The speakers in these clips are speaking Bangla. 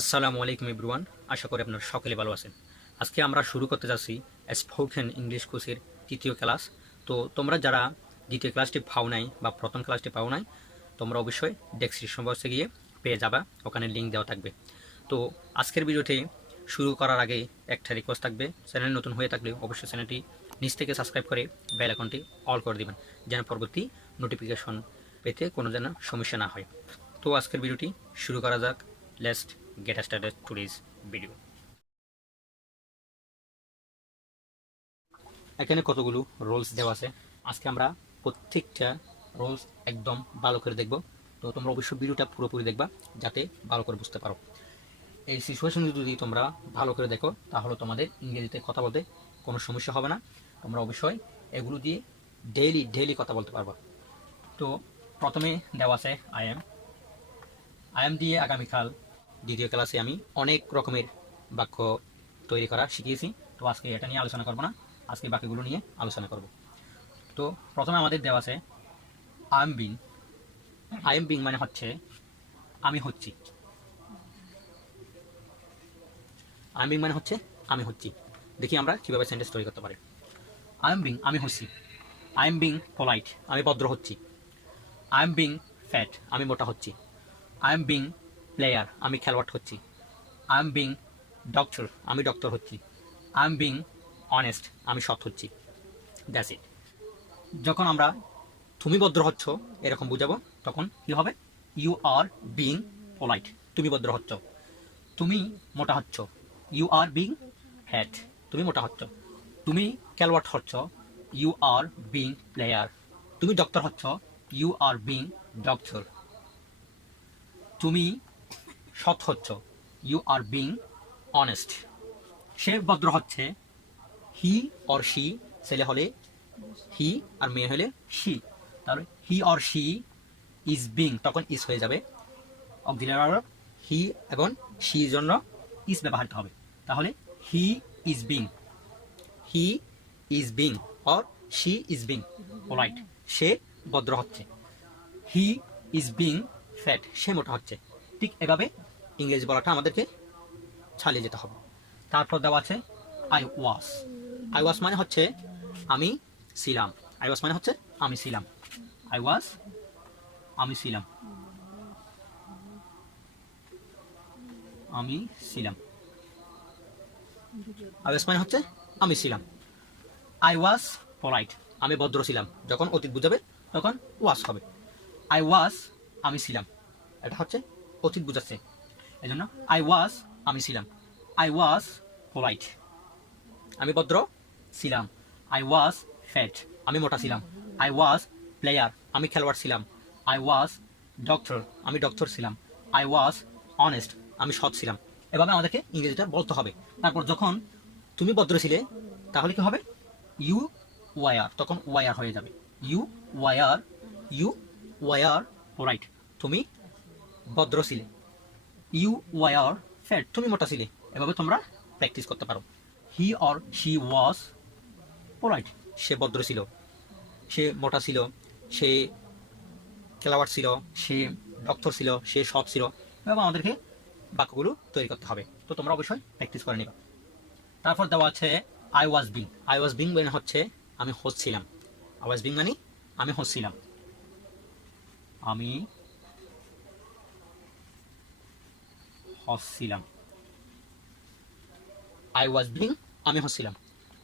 আসসালামু আলাইকুম এভরিওয়ান, আশা করি আপনারা সকলে ভালো আছেন। আজকে আমরা শুরু করতে যাচ্ছি স্পোকেন ইংলিশ কোর্সের তৃতীয় ক্লাস। তো তোমরা যারা দ্বিতীয় ক্লাসটি পাও নাই বা প্রথম ক্লাসটি পাও নাই, তোমরা অবশ্যই ডেসক্রিপশন বক্সে গিয়ে পেয়ে যাবা, ওখানে লিঙ্ক দেওয়া থাকবে। তো আজকের ভিডিওটি শুরু করার আগে একটা রিকোয়েস্ট থাকবে, চ্যানেল নতুন হয়ে থাকলে অবশ্যই চ্যানেলটি নিচ থেকে সাবস্ক্রাইব করে বেল আইকনটি অল করে দিবেন, যেন পরবর্তী নোটিফিকেশন পেতে কোনো যেন সমস্যা না হয়। তো আজকের ভিডিওটি শুরু করা যাক। Let's get started today's video. এখানে কতগুলো রোলস দেওয়া আছে। আজকে আমরা প্রত্যেকটা রোলস একদম ভালো করে দেখব। তো তোমরা অবশ্যই ভিডিওটা পুরোপুরি দেখবা, যাতে ভালো করে বুঝতে পারো। এই সিচুয়েশন যদি তোমরা ভালো করে দেখো, তাহলে তোমাদের ইংরেজিতে কথা বলতে কোনো সমস্যা হবে না। তোমরা অবশ্যই এগুলো দিয়ে ডেইলি কথা বলতে পারবা। তো প্রথমে দেওয়া আছে আই এম দিয়ে আগামীকাল দ্বিতীয় ক্লাসে আমি অনেক রকমের বাক্য তৈরি করা শিখিয়েছি। তো আজকে এটা নিয়ে আলোচনা করব না, আজকে বাক্যগুলো নিয়ে আলোচনা করব। তো প্রথমে আমাদের দেওয়া আছে আই এম বিং মানে হচ্ছে আমি হচ্ছি। আই এম বিং মানে হচ্ছে আমি হচ্ছি। দেখি আমরা কিভাবে সেন্টেন্স তৈরি করতে পারি। আই এম বিং আমি হচ্ছি। আই এম বিং পোলাইট আমি ভদ্র হচ্ছি। আই এম বিং ফ্যাট আমি মোটা হচ্ছি। আই এম বিং প্লেয়ার আমি খেলোয়াড় হচ্ছি। আই এম বিং ডক্টর আমি ডক্টর হচ্ছি। আই এম বিং অনেস্ট আমি সৎ হচ্ছি। That's it. যখন আমরা তুমি ভদ্র হচ্ছ এরকম বুঝাবো, তখন কি হবে? ইউ আর বিং পোলাইট, তুমি ভদ্র হচ্ছ। তুমি মোটা হচ্ছ, ইউ আর বিং ফ্যাট, তুমি মোটা হচ্ছ। তুমি খেলোয়াড় হচ্ছ, ইউ আর বিং প্লেয়ার। তুমি ডক্টর হচ্ছ, ইউ আর বিং ডক্টর। তুমি সৎ হচ্ছ, ইউ আর বিং অনেস্ট। সে ভদ্র হচ্ছে, হি অর শি, ছেলে হলে হি আর মেয়ে হলে শি। তাহলে হি অর শি ইজ বিং, তখন ইজ হয়ে যাবে। অক্সিলারি হি এবং শির জন্য ইজ ব্যবহৃত হবে। তাহলে he is being or she is being polite, সে ভদ্র হচ্ছে। হি ইজ বিং ফ্যাট, সে মোটা হচ্ছে। ঠিক এভাবে ইংরেজি বলাটা আমাদেরকে চালিয়ে যেতে হবে। তারপর দেওয়া আছে আই ওয়াজ মানে হচ্ছে আমি ছিলাম। আই ওয়াজ মানে হচ্ছে আমি ছিলাম। আই ওয়াজ আমি ছিলাম। আমি ছিলাম। আই ওয়াজ মানে হচ্ছে আমি ছিলাম। আই ওয়াজ পোলাইট আমি ভদ্র ছিলাম। যখন অতীত বুঝাবে তখন ওয়াজ হবে। আই ওয়াজ আমি ছিলাম, এটা হচ্ছে অতীত বুঝাচ্ছে, এই জন্য আই ওয়াজ আমি ছিলাম। আই ওয়াজ পোলাইট আমি ভদ্র ছিলাম। আই ওয়াজ ফ্যাট আমি মোটা ছিলাম। আই ওয়াজ প্লেয়ার আমি খেলোয়াড় ছিলাম। আই ওয়াজ ডক্টর আমি ডক্টর ছিলাম। আই ওয়াজ অনেস্ট আমি সৎ ছিলাম। এভাবে আমাদেরকে ইংরেজিটা বলতে হবে। তারপর যখন তুমি ভদ্র ছিলে, তাহলে কি হবে? ইউ ওয়ার, তখন ওয়ার হয়ে যাবে। ইউ ওয়ার পোলাইট, তুমি ভদ্র ছিলে। ইউ ওয়ার ফ্যাট, তুমি মোটা ছিলে। এভাবে তোমরা প্র্যাকটিস করতে পারো। He or she was polite, সে ভদ্র ছিল, সে মোটা ছিল, সে খেলোয়াড় ছিল, সে ডক্টর ছিল, সে সৎ ছিল। এভাবে আমাদেরকে বাক্যগুলো তৈরি করতে হবে। তো তোমরা অবশ্যই প্র্যাকটিস করে নিবা। তারপর দেওয়া আছে আই ওয়াজ বিং মানে হচ্ছে আমি হচ্ছিলাম। আই ওয়াজ বিং মানে আমি হচ্ছিলাম। আমি হচ্ছিলাম। আই ওয়াজ বিং আমি হচ্ছিলাম।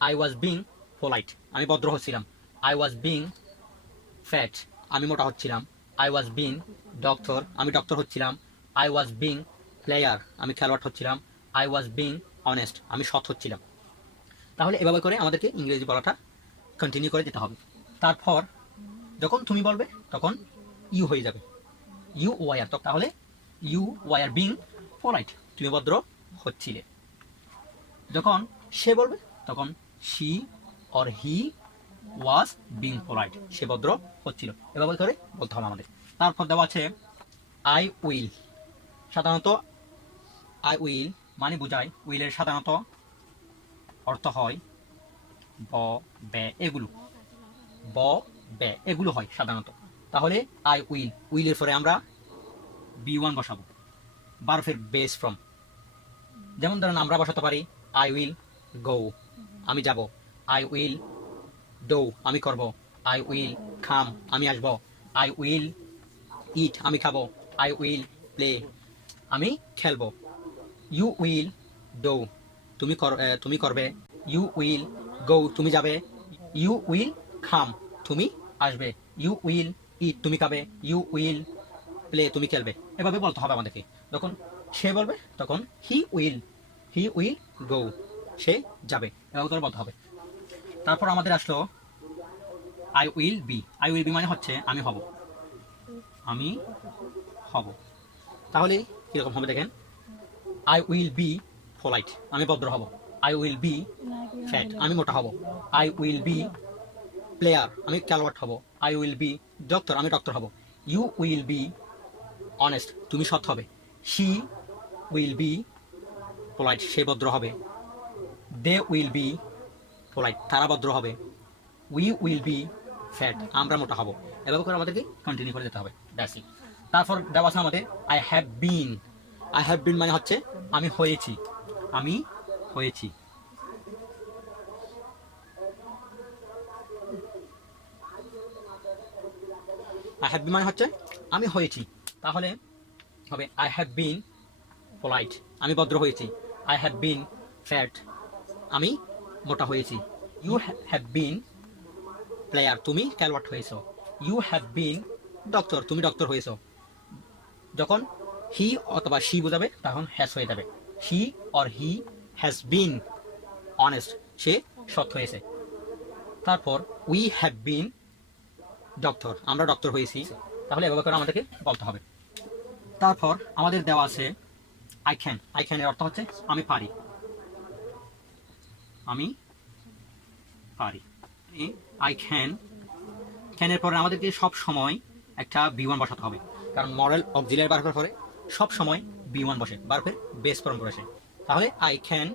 আই ওয়াজ বিং পোলাইট আমি ভদ্র হচ্ছিলাম। আই ওয়াজ বিং ফ্যাট আমি মোটা হচ্ছিলাম। আই ওয়াজ বিং ডক্টর আমি ডক্টর হচ্ছিলাম। আই ওয়াজ বিং প্লেয়ার আমি খেলোয়াড় হচ্ছিলাম। আই ওয়াজ বিং অনেস্ট আমি সৎ হচ্ছিলাম। তাহলে এভাবে করে আমাদেরকে ইংরেজি বলাটা কন্টিনিউ করে যেতে হবে। তারপর যখন তুমি বলবে তখন ইউ হয়ে যাবে, ইউ ওয়ার। তাহলে ইউ ওয়ার বিং পোলাইট, তুমি ভদ্র হচ্ছিলে। যখন সে বলবে তখন she or he was being polite, সে ভদ্র হচ্ছিল। এভাবে করে বলতে হবে আমাদের। তারপর দেওয়া আছে আই উইল। সাধারণত আই উইল মানে বোঝায়, উইলের সাধারণত অর্থ হয় ব বে এগুলো হয় সাধারণত। তাহলে আই উইলের পরে আমরা বি ওয়ান বসাবো, ভার্বের বেস ফ্রম। যেমন ধরেন আমরা বসাতে পারি আই উইল গো, আমি যাব। আই উইল ডো, আমি করব। আই উইল খাম, আমি আসব। আই উইল ইট, আমি খাবো। আই উইল প্লে, আমি খেলবো। ইউ উইল ডো, তুমি করবে। ইউ উইল গো, তুমি যাবে। ইউ উইল খাম, তুমি আসবে। ইউ উইল ইট, তুমি খাবে। ইউ উইল প্লে, তুমি খেলবে। এভাবে বলতে হবে আমাদেরকে। যখন সে বলবে তখন হি উইল গো, সে যাবে, এভাবে করে বলতে হবে। তারপর আমাদের আসলো I will be. I will be মানে হচ্ছে আমি হব, আমি হব। তাহলে কিরকম হবে দেখেন, আই উইল বি পোলাইট, আমি ভদ্র হব। আই উইল বি ফ্যাট, আমি মোটা হব। আই উইল বি প্লেয়ার, আমি খেলোয়াড় হব। আই উইল বি ডক্টর, আমি ডক্টর হব। ইউ উইল বি অনেস্ট, তুমি সৎ হবে। শি উইল বি পোলাইট, সে ভদ্র হবে। দে উইল বি পোলাইট, তারা ভদ্র হবে। উই উইল বি ফ্যাট, আমরা মোটা হব। এভাবে করে আমাদেরকে কন্টিনিউ করে যেতে হবে। That's it. তারপর দেওয়া আছে আমাদের I have been. I have been মানে হচ্ছে আমি হয়েছি, আমি হয়েছি। আই হ্যাভ বিন মানে হচ্ছে আমি হয়েছি। তাহলে হবে আই হ্যাভ বিন পোলাইট, আমি ভদ্র হয়েছি। আই হ্যাভ বিন ফ্যাট, আমি মোটা হয়েছি। ইউ হ্যাভ বিন প্লেয়ার, তুমি খেলোয়াড় হয়েছো। ইউ হ্যাভ বিন ডক্টর, তুমি ডক্টর হয়েছো। যখন হি অথবা শি বোঝাবে তখন হ্যাজ হয়ে যাবে। He or he has been honest, সে সৎ হয়েছে। তারপর উই হ্যাভ বিন ডক্টর, আমরা ডক্টর হয়েছি। তাহলে এভাবে করে আমাদেরকে বলতে হবে। তারপর আমাদের দেওয়া আছে আই ক্যান। আই ক্যান এর অর্থ হচ্ছে আমি পারি, আমি পারি। আই ক্যান, ক্যানের পরে আমাদেরকে সব সময় একটা বি1 বসাতে হবে, কারণ মডেল অক্সিলিয়ারি ভার্বের পরে সব সময় বি1 বসে, ভার্বের বেস ফর্ম বসে। তাহলে আই ক্যান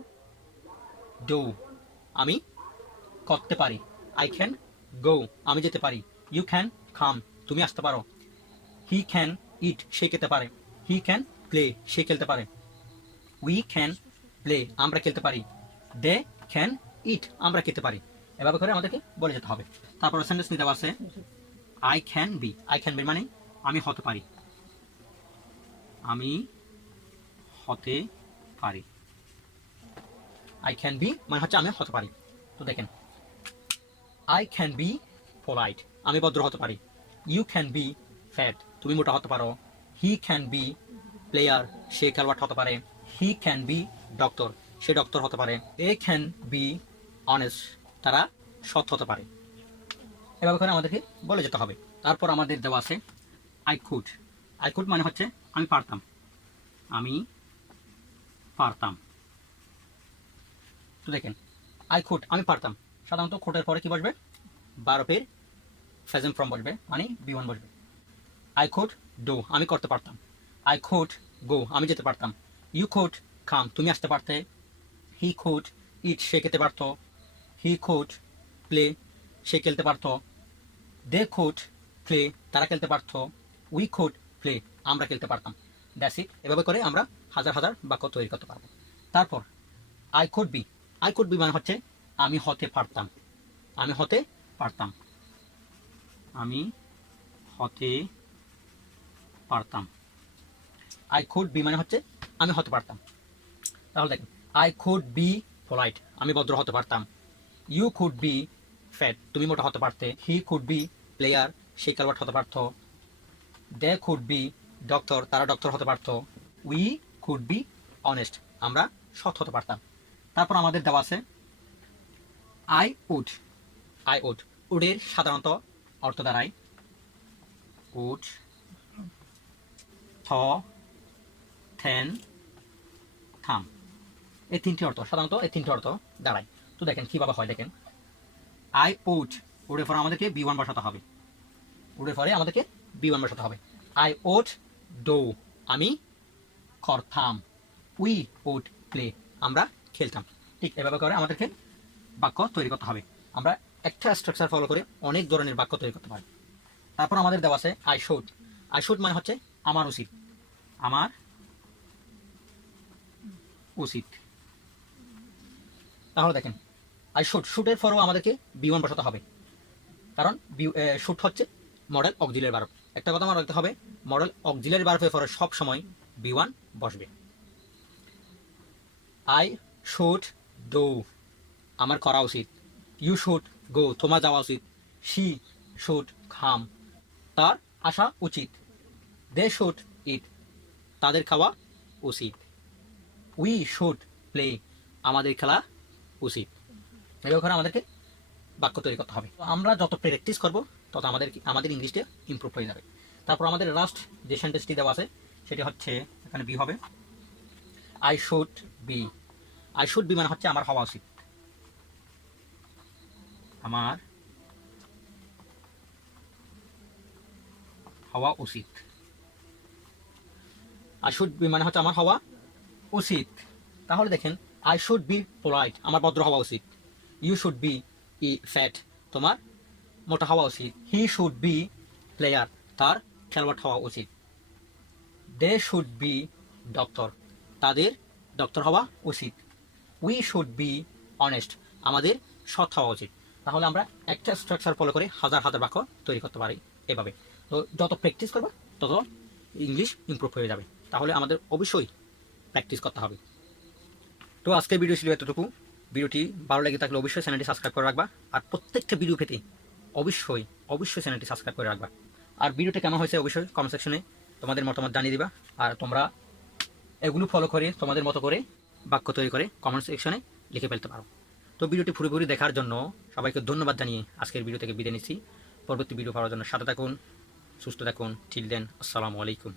ডু, আমি করতে পারি। আই ক্যান গো, আমি যেতে পারি। ইউ ক্যান কাম, তুমি আসতে পারো। হি ক্যান ইট, সে খেতে পারে। হি ক্যান প্লে, সে খেলতে পারে। উই ক্যান প্লে, আমরা খেলতে পারি। দে ক্যান ইট, আমরা খেতে পারি। এভাবে করে আমাদেরকে বলে যেতে হবে। তারপর সেন্টেন্স নিতে আছে I can be. I can be মানে আমি হতে পারি, আমি হতে পারি। আই ক্যান বি মানে হচ্ছে আমি হতে পারি। তো দেখেন, আই ক্যান বি পোলাইট, আমি ভদ্র হতে পারি। ইউ ক্যান বি ফ্যাট, তুমি মোটা হতে পারো। হি ক্যান বি প্লেয়ার, সে খেলোয়াড় হতে পারে। He can be doctor, say doctor হতে পারে। দে ক্যান বি অনেস্ট, তারা সৎ হতে পারে। এভাবে করে আমাদেরকে বলে যেতে হবে। তারপর আমাদের দেওয়া আছে আই কুড। আই কুড মানে হচ্ছে আমি পারতাম, আমি পারতাম। তো দেখেন, আই কুড আমি পারতাম, সাধারণত কুডের পরে কি বসবে? ভার্বের প্রেজেন্ট ফর্ম বসবে, মানে বি1 বসবে। আই কুড ডু, আমি করতে পারতাম। আই কুড গো, আমি যেতে পারতাম। ইউ কুড কাম, তুমি আসতে পারতে। হি কুড ইট, সে খেতে পারত। হি কুড প্লে, সে খেলতে পারত। দে কুড প্লে, তারা খেলতে পারত। উই কুড প্লে, আমরা খেলতে পারতাম। That's it. এভাবে করে আমরা হাজার হাজার বাক্য তৈরি করতে পারবো। তারপর I could be. I could be মানে হচ্ছে আমি হতে পারতাম, আমি হতে পারতাম, আমি হতে পারতাম। আই কুড বি মানে হচ্ছে আমি হতে পারতাম। তাহলে দেখেন, আই কুড বি পোলাইট, আমি ভদ্র হতে পারতাম। ইউ কুড বি ফ্যাট, তুমি মোটা হতে পারতে। হি কুড বি প্লেয়ার, সে খেলোয়াড় হতে পারত। দে কুড বি ডক্টর, তারা ডক্টর হতে পারত। উই কুড বি অনেস্ট, আমরা সৎ হতে পারতাম। তারপর আমাদের দেওয়া আছে আই উড। আই উড, উডের সাধারণত অর্থ দাঁড়ায় উড, থ, থেন, থাম। এই তিনটি অর্থ, সাধারণত এই তিনটি অর্থ দাঁড়ায়। তো দেখেন কিভাবে হয়, দেখেন আই উড, উডের পরে আমাদেরকে বি1 বসাতে হবে। উডের পরে আমাদেরকে বি1 বসাতে হবে। আই উড ডো, আমি করতাম। উই উড প্লে, আমরা খেলতাম। ঠিক এভাবে করে আমাদেরকে বাক্য তৈরি করতে হবে। আমরা একটা স্ট্রাকচার ফলো করে অনেক ধরনের বাক্য তৈরি করতে পারি। তারপর আমাদের দেওয়া আছে আই শুড। আই শুড মানে হচ্ছে আমার উচিত, আমার উচিত। তাহলে দেখেন আই শুড, শুটের পরেও আমাদেরকে বি1 বসাতে হবে, কারণ শুট হচ্ছে মডেল অক্সিলারি ভার্ব। একটা কথা মনে রাখতে হবে, মডেল অক্সিলারি ভার্বের পরে সব সময় বি1 বসবে। আই শুড ডু, আমার করা উচিত। ইউ শুড গো, তোমার যাওয়া উচিত। শি শুড খাম, তার আসা উচিত। দে শুড ইট, তাদের খাওয়া উচিত। উই শুড প্লে, আমাদের খেলা উচিত। এভাবে করে আমাদেরকে বাক্য তৈরি করতে হবে। আমরা যত প্র্যাকটিস করব তত আমাদের ইংলিশটা ইমপ্রুভ হয়ে যাবে। তারপর আমাদের লাস্ট যে সেন্টেন্সটি দেওয়া আছে সেটি হচ্ছে, এখানে বি হবে, I should be. I should be মানে হচ্ছে আমার হওয়া উচিত, আমার হওয়া উচিত। আই শুড বি মানে হচ্ছে আমার হওয়া উচিত। তাহলে দেখেন, আই শুড বি পোলাইট, আমার ভদ্র হওয়া উচিত। ইউ শুড বি ফ্যাট, তোমার মোটা হওয়া উচিত। হি শুড বি প্লেয়ার, তার খেলোয়াড় হওয়া উচিত। দে শুড বি ডক্টর, তাদের ডক্টর হওয়া উচিত। উই শুড বি অনেস্ট, আমাদের সৎ হওয়া উচিত। তাহলে আমরা একটা স্ট্রাকচার ফলো করে হাজার হাজার বাক্য তৈরি করতে পারি এভাবে। তো যত প্র্যাকটিস করবো তত ইংলিশ ইমপ্রুভ হয়ে যাবে। তাহলে আমাদের অবশ্যই প্র্যাকটিস করতে হবে। তো আজকের ভিডিও ছিল এতটুকু। ভিডিওটি ভালো লেগে থাকলে অবশ্যই চ্যানেলটি সাবস্ক্রাইব করে রাখবা, আর প্রত্যেকটা ভিডিও পেতে অবশ্যই অবশ্যই চ্যানেলটি সাবস্ক্রাইব করে রাখবা। আর ভিডিওটি কেমন হয়েছে অবশ্যই কমেন্ট সেকশনে তোমাদের মতামত জানিয়ে দিবা। আর তোমরা এগুলো ফলো করে তোমাদের মতো করে বাক্য তৈরি করে কমেন্ট সেকশনে লিখে ফেলতে পারো। তো ভিডিওটি পুরোপুরি দেখার জন্য সবাইকে ধন্যবাদ জানিয়ে আজকের ভিডিও থেকে বিদায় নিচ্ছি। পরবর্তী ভিডিও পাওয়ার জন্য সাথে থাকুন, সুস্থ থাকুন। টিল দেন, আসসালামু আলাইকুম।